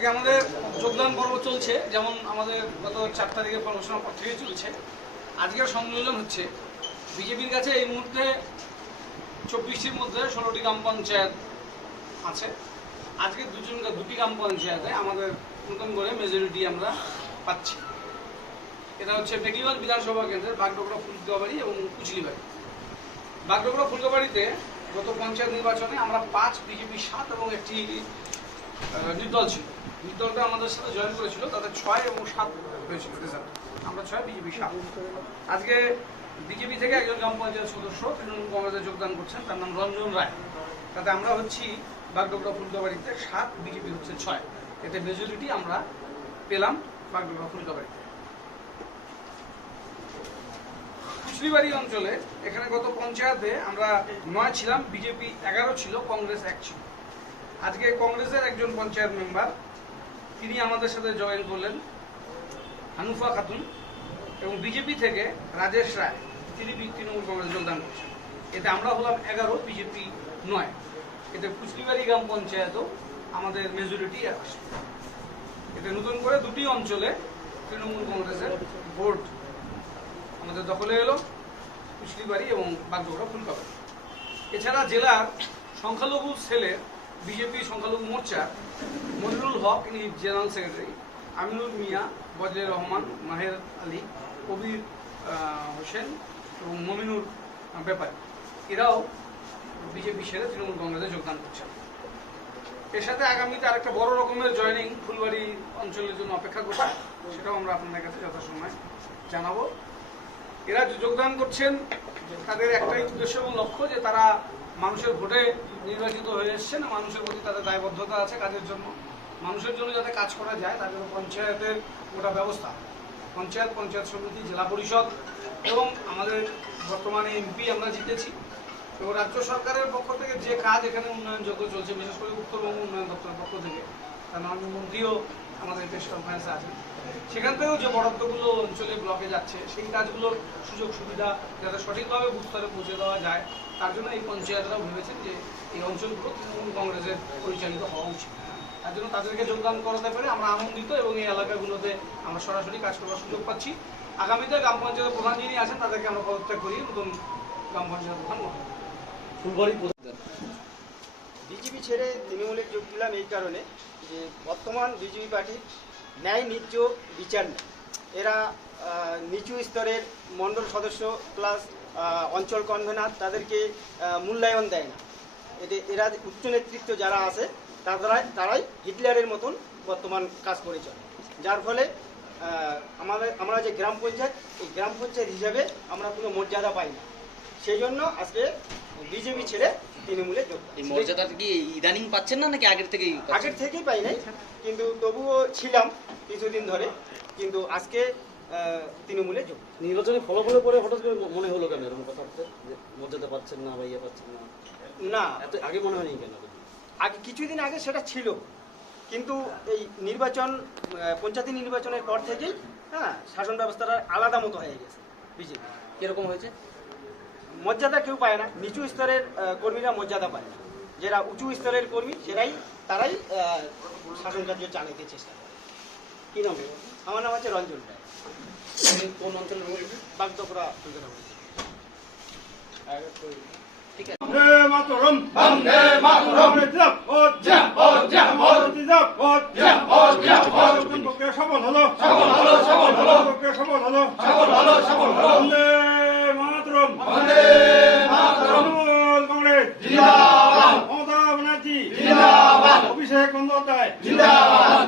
আজকে আমাদের যোগদান পর্ব চলছে, যেমন আমাদের গত 4 তারিখে ঘোষণার পর থেকে চলছে। আজকের সম্মেলন হচ্ছে বিজেপির কাছে এই মুহূর্তে 24টির মধ্যে 16টি গ্রাম পঞ্চায়েত আছে। আজকে দুটি গ্রাম পঞ্চায়েতে আমাদের নতুন করে মেজরিটি আমরা পাচ্ছি। এটা হচ্ছে বেগলিগঞ্জ বিধানসভা কেন্দ্রের বাগডোগরা ফুলকাবাড়ি এবং কুচলিবাড়ি। বাগডোগরা ফুলকাবাড়িতে গত পঞ্চায়েত নির্বাচনে আমরা 5, বিজেপি 7 এবং একটি নির্দল ছিল। নির্দলটা আমাদের সাথে জয়েন করেছিল, তাদের 6 এবং 7 হয়েছিল রেজাল্ট। আমরা 6, বিজেপি 7। আজকে বিজেপি থেকে একজন গ্রাম পঞ্চায়েত সদস্য তৃণমূল কংগ্রেসে যোগদান করছেন, তার নাম রঞ্জন রায়। তাতে আমরা হচ্ছি বাগডোগরা ফুলকাবাড়িতে 7, বিজেপি হচ্ছে 6। এতে মেজরিটি আমরা পেলাম বাগডোগরা ফুলকাবাড়িতে। কুচলিবাড়ি অঞ্চলে এখানে গত পঞ্চায়েতে আমরা 9 ছিলাম, বিজেপি 11 ছিল, কংগ্রেস 1 ছিল। আজকে কংগ্রেসের একজন পঞ্চায়েত মেম্বার তিনি আমাদের সাথে জয়েন করলেন, হানুফা খাতুন, এবং বিজেপি থেকে রাজেশ রায়, তিনি তৃণমূল কংগ্রেসে যোগদান করছেন। এতে আমরা হলাম 11, বিজেপি 9। এতে কুচলিবাড়ি গ্রাম পঞ্চায়েতও আমাদের মেজরিটি আসে। এতে নতুন করে 2টি অঞ্চলে তৃণমূল কংগ্রেসের ভোট আমাদের দখলে এলো, কুচলিবাড়ি এবং বাগডোগরা ফুলকাবাড়ি। এছাড়া জেলার সংখ্যালঘু সেলের বিজেপি সংখ্যালঘু মোর্চা মনিরুল হক, ইনি জেনারেল সেক্রেটারি, আমিনুল মিয়া, বজলে রহমান, মাহের আলী, কবির হোসেন এবং মমিনুর ব্যাপারী, এরাও বিজেপি সেরে তৃণমূল কংগ্রেসে যোগদান করছেন। এর সাথে আগামীতে আরেকটা বড় রকমের জয়েনিং ফুলবাড়ি অঞ্চলের জন্য অপেক্ষা করছে, সেটাও আমরা আপনাদের কাছে যথাসময় জানাবো। এরা যোগদান করছেন, তাদের একটাই উদ্দেশ্য এবং লক্ষ্য যে তারা মানুষের ভোটে নির্বাচিত হয়ে এসছেন, মানুষের প্রতি তাদের দায়বদ্ধতা আছে কাজের জন্য। মানুষের জন্য যাতে কাজ করা যায় তার জন্য পঞ্চায়েতের গোটা ব্যবস্থা, পঞ্চায়েত, পঞ্চায়েত সমিতি, জেলা পরিষদ এবং আমাদের বর্তমানে এমপি আমরা জিতেছি। এবং রাজ্য সরকারের পক্ষ থেকে যে কাজ এখানে উন্নয়নযোগ্য চলছে, বিশেষ করে উত্তরবঙ্গ উন্নয়ন দপ্তরের পক্ষ থেকে, তার মাননীয় মন্ত্রীও আমাদের প্রেস কনফারেন্সে আছেন। সেখান থেকেও যে বরাদ্দগুলো অঞ্চলে ব্লকে যাচ্ছে, সেই কাজগুলোর সুযোগ সুবিধা যাতে সঠিকভাবে বুথ স্তরে পৌঁছে দেওয়া যায়, তার জন্য এই পঞ্চায়েতরাও ভেবেছেন যে এই অঞ্চলগুলো তৃণমূল কংগ্রেসের পরিচালিত হওয়া উচিত। তার জন্য তাদেরকে যোগদান করাতে পেরে আমরা আনন্দিত এবং এই এলাকাগুলোতে আমরা সরাসরি কাজ করার সুযোগ পাচ্ছি। আগামীতে গ্রাম পঞ্চায়েতের প্রধান যিনি আছেন তাদেরকে আমরা পদত্যাগ করিয়ে নতুন গ্রাম পঞ্চায়েত প্রধান করব। বিজেপি ছেড়ে তৃণমূলে যোগ দিলাম এই কারণে যে বর্তমান বিজেপি পার্টির ন্যায় ন্যায্য বিচার নেই। এরা নিচু স্তরের মণ্ডল সদস্য প্লাস অঞ্চল কনভেনার তাদেরকে মূল্যায়ন দেয় না। এরা উচ্চ নেতৃত্ব যারা আছে তারাই হিটলারের মতন বর্তমান কাজ করে চলে, যার ফলে আমরা যে গ্রাম পঞ্চায়েত, এই গ্রাম পঞ্চায়েত হিসাবে আমরা কোনো মর্যাদা পাই না। সেই জন্য আজকে বিজেপি ছেড়ে তৃণমূলে যোগ। মর্যাদাটা কি ইদানিং পাচ্ছেন না নাকি আগের থেকেই? আগের থেকেই পাই নাই, কিন্তু তবুও ছিলাম কিছুদিন ধরে, কিন্তু আজকে তৃণমূলে যোগ। নির্বাচনের ফলাফলের পরে হঠাৎ করে মনে হলো কেন এরকম কথা হচ্ছে যে মর্যাদা পাচ্ছেন না বা ইয়ে পাচ্ছেন না? না, এত আগে মনে হয়নি কেন? আগে কিছুদিন আগে সেটা ছিল, কিন্তু এই নির্বাচন, পঞ্চায়েত নির্বাচনের পর থেকেই শাসন ব্যবস্থাটা আলাদা মতো হয়ে গেছে। বিজেপি কিরকম হয়েছে? মর্যাদা কেউ পায় না, নিচু স্তরের কর্মীরা মর্যাদা পায় না। যারা উঁচু স্তরের কর্মী তারাই শাসন কার্য চালাতে চেষ্টা করে। কি নাম? আমার নাম হচ্ছে রঞ্জন রায়। কোন অঞ্চলের? বাগডোগরা। সফল হলো। কংগ্রেস জিন্দাবাদ, মমতা ব্যানার্জি জিন্দাবাদ, অভিষেক বন্দ্যোপাধ্যায় জিন্দাবাদ।